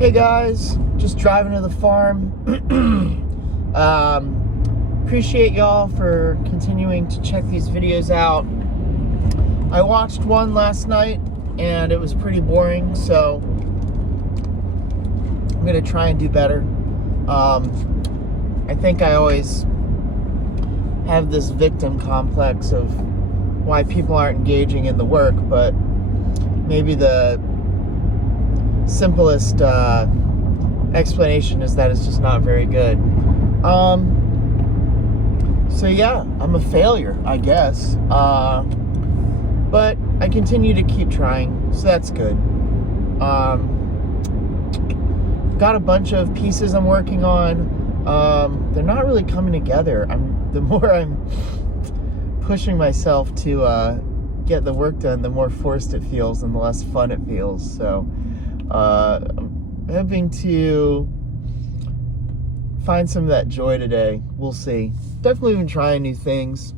Hey guys, just driving to the farm. Appreciate y'all for continuing to check these videos out. I watched one last night and it was pretty boring, so I'm gonna try and do better. I think I always have this victim complex of why people aren't engaging in the work, but maybe the simplest explanation is that it's just not very good. So yeah, I'm a failure, I guess. But I continue to keep trying, so that's good. Got a bunch of pieces I'm working on. They're not really coming together. The more I'm pushing myself to get the work done, the more forced it feels and the less fun it feels. So I'm hoping to find some of that joy today. We'll see. Definitely been trying new things.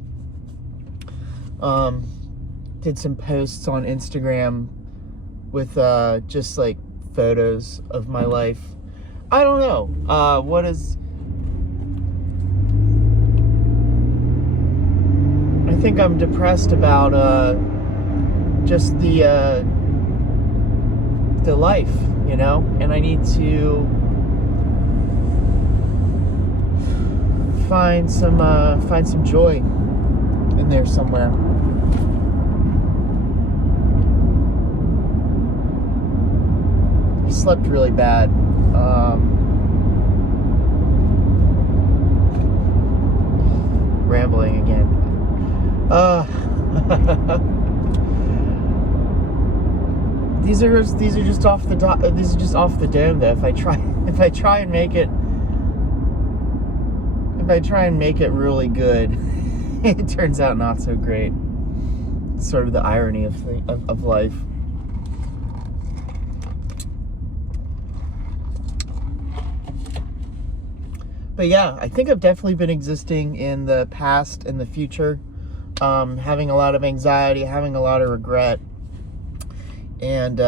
Did some posts on Instagram with just like photos of my life. I don't know. I think I'm depressed about just the life, you know, and I need to find some joy in there somewhere. I slept really bad. Rambling again. These are just off the dome though. If I try and make it really good, it turns out not so great. It's sort of the irony of life. But yeah, I think I've definitely been existing in the past and the future, having a lot of anxiety, having a lot of regret. And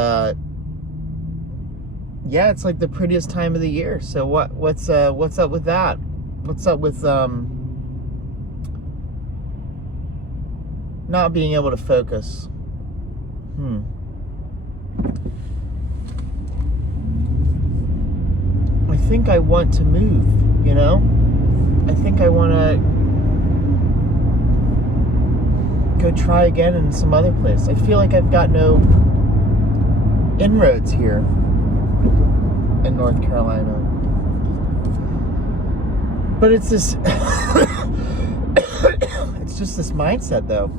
yeah, it's like the prettiest time of the year. So what's up with that? What's up with not being able to focus? I think I want to move, you know? I think I want to go try again in some other place. I feel like I've got no inroads here in North Carolina. But it's this it's just this mindset though.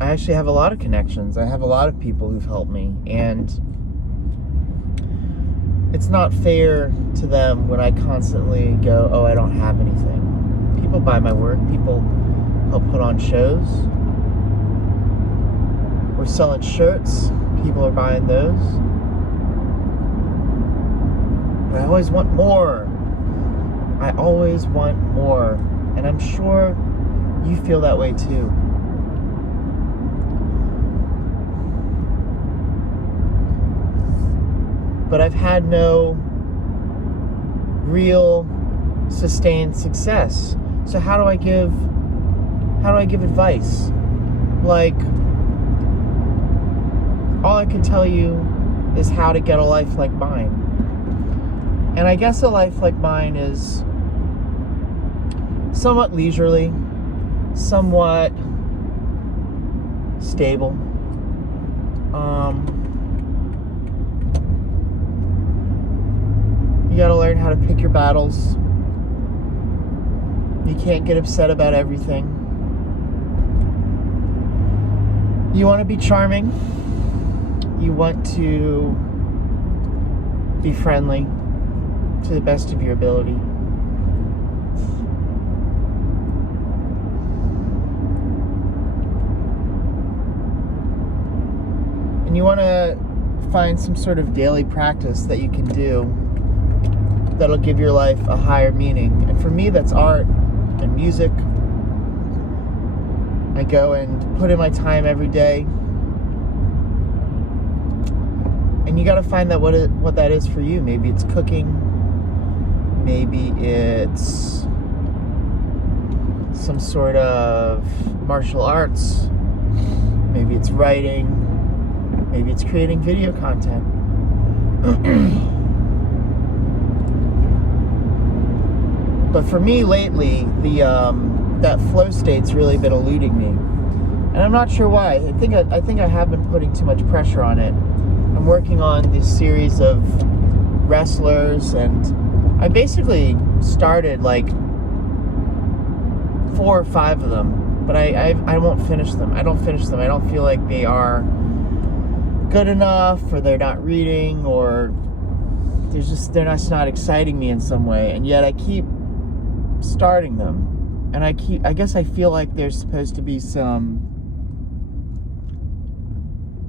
I actually have a lot of connections. I have a lot of people who've helped me, and it's not fair to them when I constantly go, oh, I don't have anything. People buy my work. People help put on shows. We're selling shirts. People are buying those. But I always want more. I always want more. And I'm sure you feel that way too. But I've had no real sustained success. So how do I give advice? Like, all I can tell you is how to get a life like mine. And I guess a life like mine is somewhat leisurely, somewhat stable. You gotta learn how to pick your battles. You can't get upset about everything. You want to be charming. You want to be friendly to the best of your ability. And you want to find some sort of daily practice that you can do that'll give your life a higher meaning. And for me, that's art and music. I go and put in my time every day And you got to find that what that is for you. Maybe it's cooking. Maybe it's some sort of martial arts. Maybe it's writing. Maybe it's creating video content. But for me lately, that flow state's really been eluding me, and I'm not sure why. I think I have been putting too much pressure on it. I'm working on this series of wrestlers, and I basically started like 4 or 5 of them, but I won't finish them. I don't finish them. I don't feel like they are good enough, or they're not reading, or they're just not exciting me in some way. And yet I keep starting them, and I guess I feel like there's supposed to be some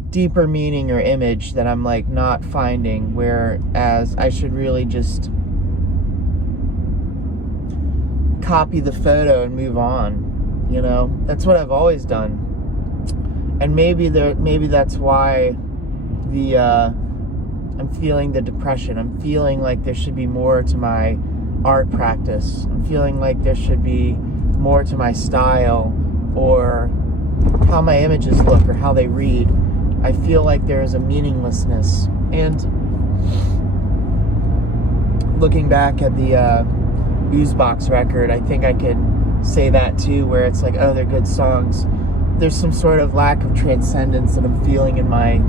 deeper meaning or image that I'm like not finding, whereas I should really just copy the photo and move on. You know, that's what I've always done. And maybe that's why I'm feeling the depression. I'm feeling like there should be more to my art practice. I'm feeling like there should be more to my style, or how my images look, or how they read. I feel like there is a meaninglessness. And looking back at the Boozebox record, I think I could say that too, where it's like, oh, they're good songs. There's some sort of lack of transcendence that I'm feeling in my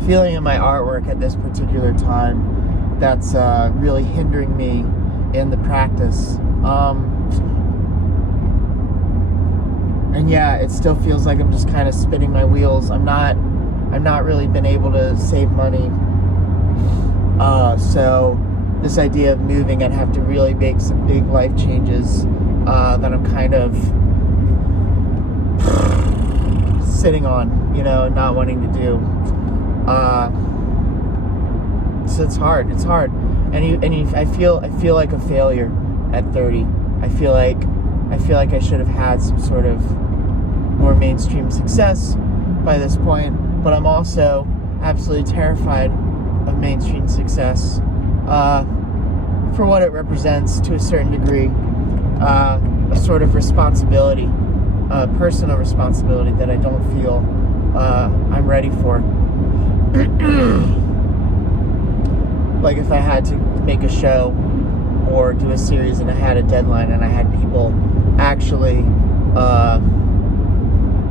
artwork at this particular time that's really hindering me in the practice. And yeah, it still feels like I'm just kind of spinning my wheels. I've not really been able to save money. So this idea of moving, I'd have to really make some big life changes that I'm kind of sitting on, you know, not wanting to do. So it's hard. And I feel like a failure at 30. I feel like I should have had some sort of more mainstream success by this point, but I'm also absolutely terrified of mainstream success for what it represents to a certain degree. A sort of responsibility, personal responsibility that I don't feel I'm ready for. Like if I had to make a show or do a series and I had a deadline and I had people actually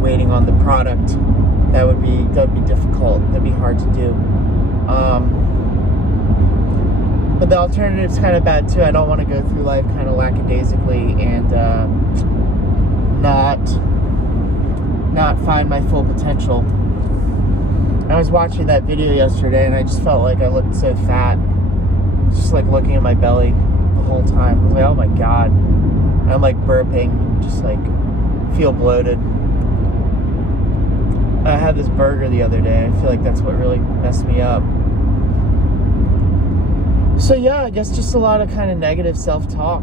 waiting on the product, that would be difficult. That'd be hard to do. But the alternative's kind of bad too. I don't want to go through life kind of lackadaisically and not find my full potential. I was watching that video yesterday and I just felt like I looked so fat. Just like looking at my belly the whole time. I was like, oh my god. And I'm like burping, just like feel bloated. I had this burger the other day. I feel like that's what really messed me up. So yeah, I guess just a lot of kind of negative self-talk.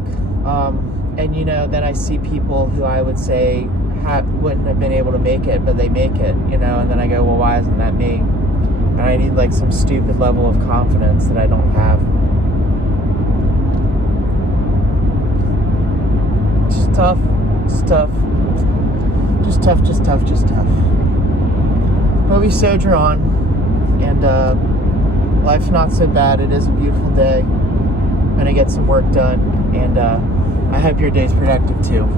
And you know, then I see people who I would say wouldn't have been able to make it, but they make it, you know, and then I go, well, why isn't that me? And I need like some stupid level of confidence that I don't have. Just tough. But we soldier on, and life's not so bad. It is a beautiful day. I'm gonna get some work done, and I hope your day's productive too.